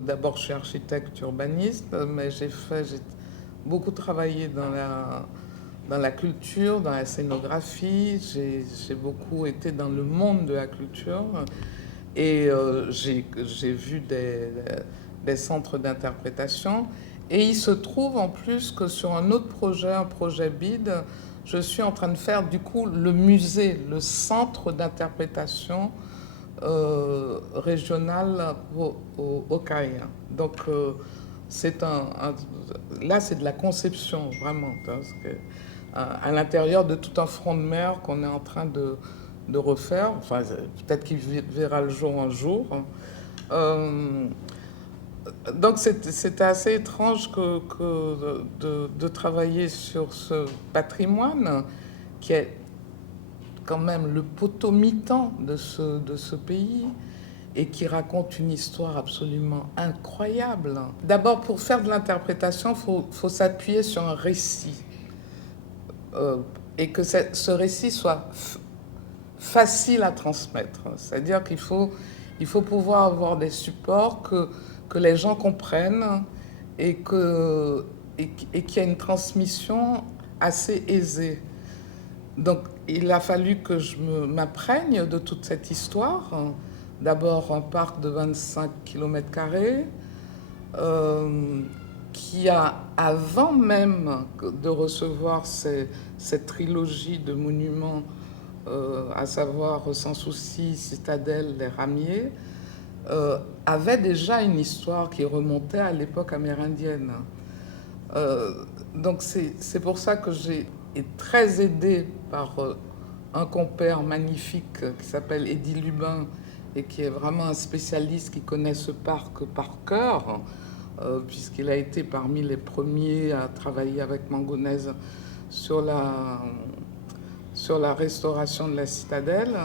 D'abord, je suis architecte urbaniste, mais j'ai beaucoup travaillé dans la culture, dans la scénographie. J'ai beaucoup été dans le monde de la culture et j'ai vu des centres d'interprétation. Et il se trouve en plus que sur un autre projet, un projet BID, je suis en train de faire du coup le musée, le centre d'interprétation régional au CAI. Donc, là, c'est de la conception, vraiment. Parce que, à l'intérieur de tout un front de mer qu'on est en train de refaire, enfin, peut-être qu'il verra le jour un jour. Euh, donc, c'était assez étrange de travailler sur ce patrimoine qui est quand même le potomitan de ce pays et qui raconte une histoire absolument incroyable. D'abord, pour faire de l'interprétation, faut s'appuyer sur un récit et que ce récit soit facile à transmettre. C'est-à-dire il faut pouvoir avoir des supports que les gens comprennent et qu'il y ait une transmission assez aisée. Donc, il a fallu que m'imprègne de toute cette histoire. D'abord, un parc de 25 km², qui a, avant même de recevoir cette trilogie de monuments, à savoir Sans Souci, Citadelle, Les Ramiers, avait déjà une histoire qui remontait à l'époque amérindienne. Donc c'est pour ça que j'ai été très aidée par un compère magnifique qui s'appelle Eddie Lubin et qui est vraiment un spécialiste qui connaît ce parc par cœur, puisqu'il a été parmi les premiers à travailler avec Mangonèse sur sur la restauration de la citadelle.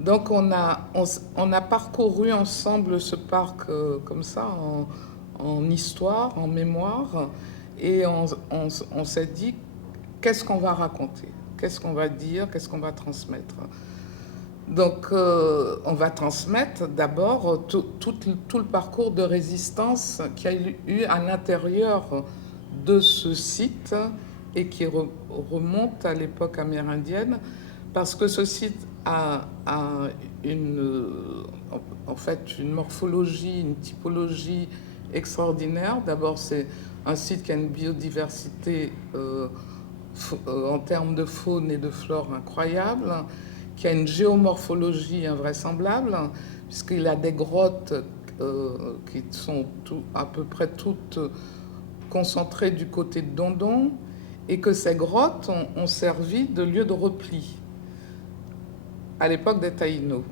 Donc on a parcouru ensemble ce parc comme ça, en histoire, en mémoire, et on s'est dit qu'est-ce qu'on va raconter, qu'est-ce qu'on va dire, qu'est-ce qu'on va transmettre. Donc on va transmettre d'abord tout le parcours de résistance qu'il y a eu à l'intérieur de ce site et qui remonte à l'époque amérindienne, parce que ce site a en fait une morphologie, une typologie extraordinaire. D'abord, c'est un site qui a une biodiversité en termes de faune et de flore incroyable, qui a une géomorphologie invraisemblable, puisqu'il a des grottes qui sont à peu près toutes concentrées du côté de Dondon, et que ces grottes ont servi de lieu de repli à l'époque des Taïnos.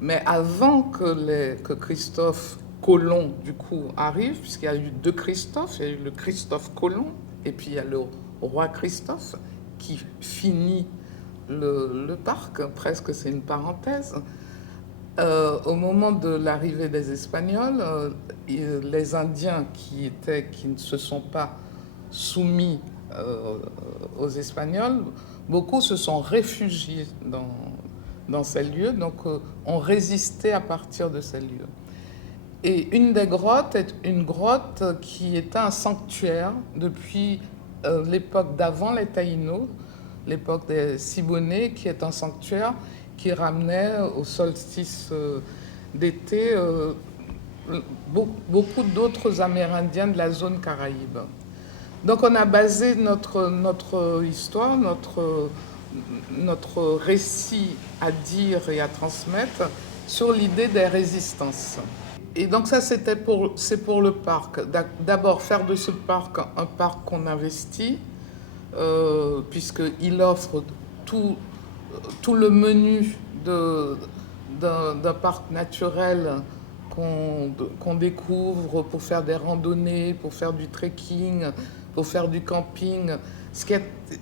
Mais avant que Christophe Colomb, du coup, arrive, puisqu'il y a eu deux Christophe, il y a eu le Christophe Colomb, et puis il y a le roi Christophe, qui finit le parc, presque c'est une parenthèse. Au moment de l'arrivée des Espagnols, les Indiens qui ne se sont pas soumis aux Espagnols, beaucoup se sont réfugiés dans ces lieux, donc ont résisté à partir de ces lieux. Et une des grottes est une grotte qui était un sanctuaire depuis l'époque d'avant les Taïnos, l'époque des Siboney, qui est un sanctuaire qui ramenait au solstice d'été beaucoup d'autres Amérindiens de la zone Caraïbe. Donc on a basé notre histoire, notre récit à dire et à transmettre sur l'idée des résistances. Et donc ça, c'est pour le parc. D'abord, faire de ce parc un parc qu'on investit, puisqu'il offre tout le menu d'un parc naturel qu'on découvre pour faire des randonnées, pour faire du trekking, pour faire du camping.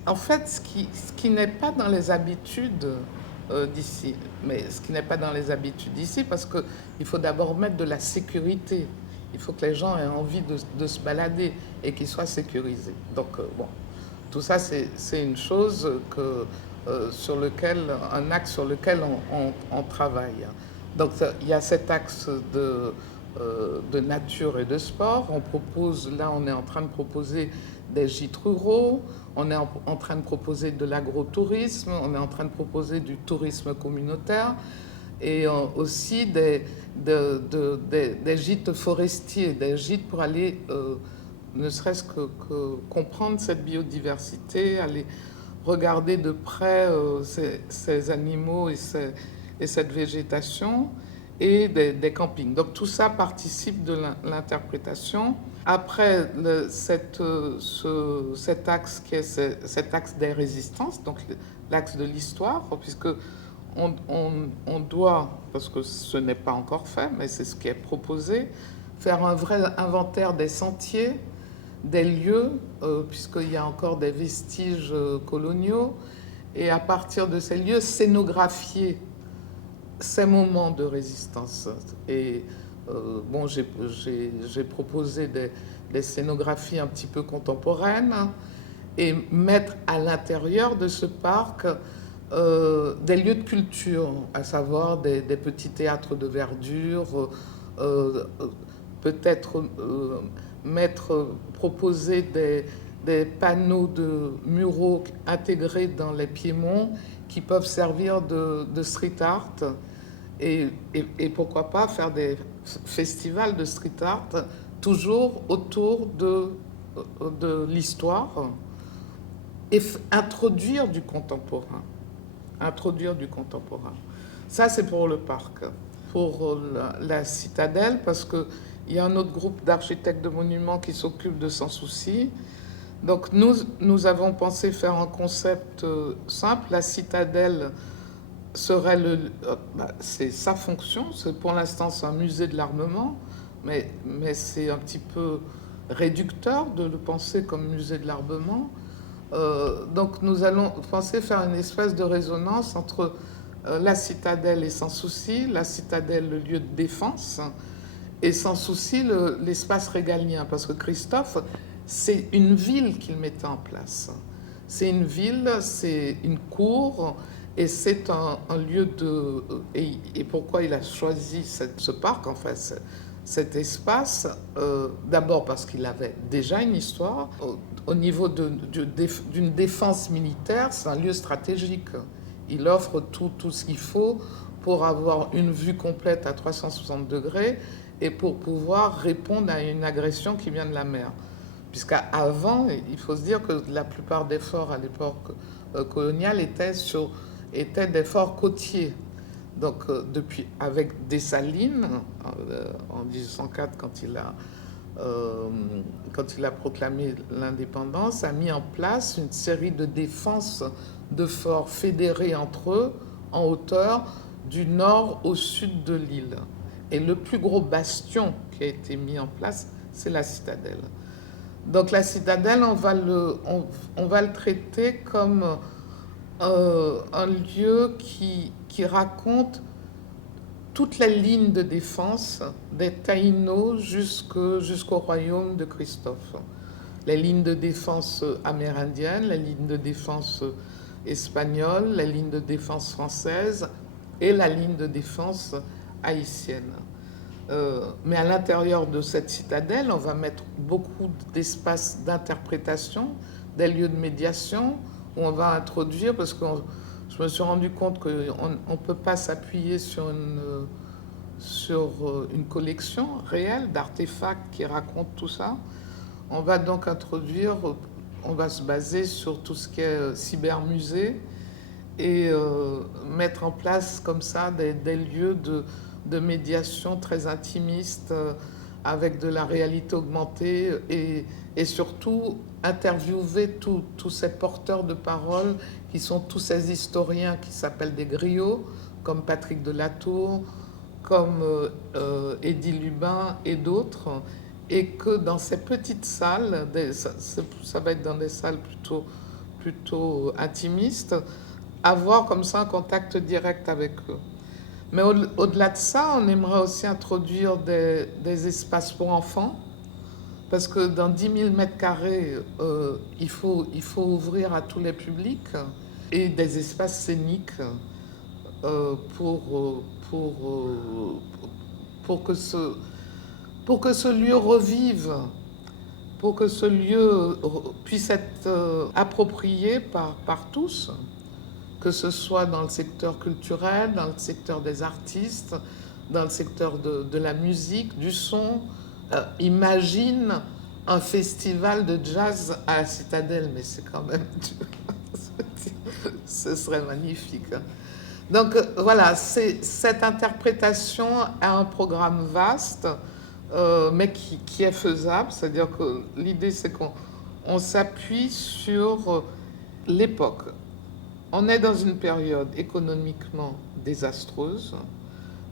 En fait, ce qui n'est pas dans les habitudes d'ici. Mais ce qui n'est pas dans les habitudes d'ici, parce qu'il faut d'abord mettre de la sécurité. Il faut que les gens aient envie de se balader et qu'ils soient sécurisés. Donc, bon, tout ça, c'est une chose un axe sur lequel on travaille. Donc, il y a cet axe de nature et de sport. On est en train de proposer des gîtes ruraux, on est en train de proposer de l'agrotourisme, on est en train de proposer du tourisme communautaire et aussi des gîtes forestiers, des gîtes pour aller ne serait-ce que comprendre cette biodiversité, aller regarder de près ces animaux et cette végétation et des campings. Donc tout ça participe de l'interprétation. Après cet axe qui est cet axe des résistances, donc l'axe de l'histoire, puisque on doit, parce que ce n'est pas encore fait, mais c'est ce qui est proposé, faire un vrai inventaire des sentiers, des lieux, puisqu'il y a encore des vestiges coloniaux, et à partir de ces lieux, scénographier ces moments de résistance. Et bon, j'ai proposé des scénographies un petit peu contemporaines et mettre à l'intérieur de ce parc des lieux de culture, à savoir des petits théâtres de verdure, peut-être proposer des panneaux de muraux intégrés dans les piémonts qui peuvent servir de street art et pourquoi pas faire des festivals de street art toujours autour de l'histoire et introduire du contemporain. Introduire du contemporain. Ça, c'est pour le parc. Pour la citadelle, parce qu'il y a un autre groupe d'architectes de monuments qui s'occupe de Sans Souci. Donc nous avons pensé faire un concept simple. La citadelle serait c'est sa fonction. Pour l'instant, c'est un musée de l'armement, mais c'est un petit peu réducteur de le penser comme musée de l'armement. Donc nous allons penser faire une espèce de résonance entre la citadelle et Sans Souci, la citadelle le lieu de défense et Sans Souci l'espace régalien, parce que Christophe, c'est une ville qu'il mettait en place. C'est une ville, c'est une cour et c'est un lieu de... Et pourquoi il a choisi ce parc, en fait, cet espace, d'abord parce qu'il avait déjà une histoire. Au niveau d'une défense militaire, c'est un lieu stratégique. Il offre tout ce qu'il faut pour avoir une vue complète à 360 degrés et pour pouvoir répondre à une agression qui vient de la mer. Puisqu'avant, il faut se dire que la plupart des forts à l'époque coloniale étaient des forts côtiers. Donc, avec Dessalines, en 1804, quand il a proclamé l'indépendance, a mis en place une série de défenses de forts fédérés entre eux en hauteur du nord au sud de l'île. Et le plus gros bastion qui a été mis en place, c'est la citadelle. Donc la citadelle, on va le traiter comme un lieu qui raconte toutes les lignes de défense des Taïnos jusqu'au royaume de Christophe. Les lignes de défense amérindiennes, les lignes de défense espagnoles, les lignes de défense françaises et la ligne de défense haïtienne. Mais à l'intérieur de cette citadelle, on va mettre beaucoup d'espaces d'interprétation, des lieux de médiation, où on va introduire, parce que je me suis rendu compte qu'on ne peut pas s'appuyer sur une collection réelle d'artefacts qui racontent tout ça. On va donc introduire, on va se baser sur tout ce qui est cybermusée et mettre en place comme ça des lieux de médiation très intimiste avec de la réalité augmentée et surtout interviewer tous ces porteurs de parole qui sont tous ces historiens qui s'appellent des griots, comme Patrick Delatour, comme Édie Lubin et d'autres, et que dans ces petites salles, ça va être dans des salles plutôt intimistes, avoir comme ça un contact direct avec eux. Mais au-delà de ça, on aimerait aussi introduire des espaces pour enfants, parce que dans 10 000 mètres carrés, il faut ouvrir à tous les publics, et des espaces scéniques pour que pour que ce lieu revive, pour que ce lieu puisse être approprié par tous, que ce soit dans le secteur culturel, dans le secteur des artistes, dans le secteur de la musique, du son. Imagine un festival de jazz à la Citadelle, mais c'est quand même... ce serait magnifique. Donc voilà, cette interprétation a un programme vaste, mais qui est faisable. C'est-à-dire que l'idée, c'est qu'on s'appuie sur l'époque. On est dans une période économiquement désastreuse.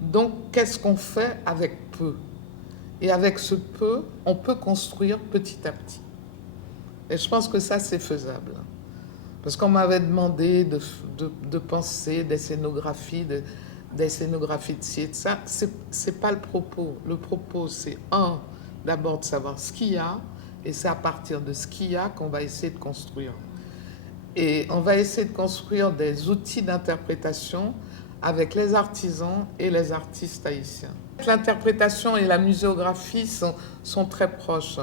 Donc, qu'est-ce qu'on fait avec peu? Et avec ce peu, on peut construire petit à petit. Et je pense que ça, c'est faisable. Parce qu'on m'avait demandé de penser des scénographies de ci et de ça. C'est pas le propos. Le propos, c'est d'abord de savoir ce qu'il y a, et c'est à partir de ce qu'il y a qu'on va essayer de construire. Et on va essayer de construire des outils d'interprétation avec les artisans et les artistes haïtiens. L'interprétation et la muséographie sont très proches,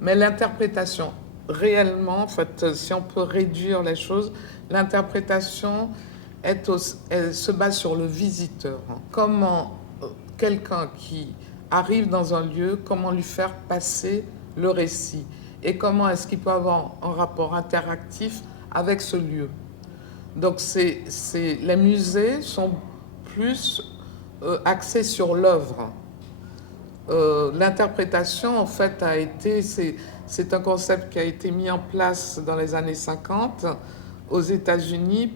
mais l'interprétation, réellement, en fait, si on peut réduire les choses, l'interprétation elle se base sur le visiteur. Comment quelqu'un qui arrive dans un lieu, comment lui faire passer le récit et comment est-ce qu'il peut avoir un rapport interactif avec ce lieu. Donc les musées sont plus axés sur l'œuvre. L'interprétation, en fait, c'est un concept qui a été mis en place dans les années 50 aux États-Unis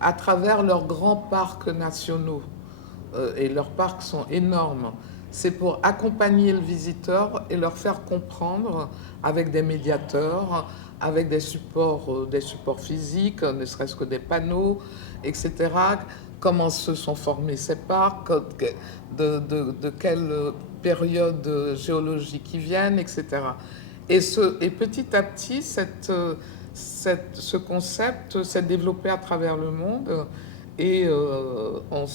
à travers leurs grands parcs nationaux. Et leurs parcs sont énormes. C'est pour accompagner le visiteur et leur faire comprendre, avec des médiateurs, avec des supports physiques, ne serait-ce que des panneaux, etc., comment se sont formés ces parcs, de quelle période géologique ils viennent, etc. Et petit à petit, ce concept s'est développé à travers le monde et on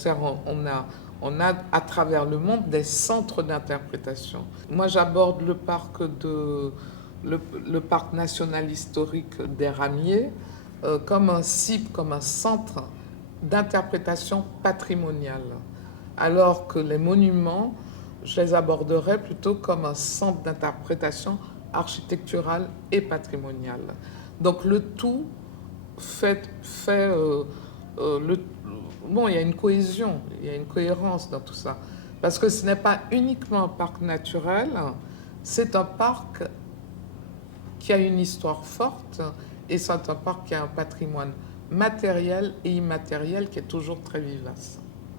a à travers le monde des centres d'interprétation. Moi, j'aborde le parc national historique des Ramiers comme un cible, comme un centre d'interprétation patrimoniale, alors que les monuments, je les aborderais plutôt comme un centre d'interprétation architecturale et patrimoniale. Donc le tout bon, il y a une cohésion, il y a une cohérence dans tout ça. Parce que ce n'est pas uniquement un parc naturel, c'est un parc qui a une histoire forte et c'est un parc qui a un patrimoine matériel et immatériel qui est toujours très vivace.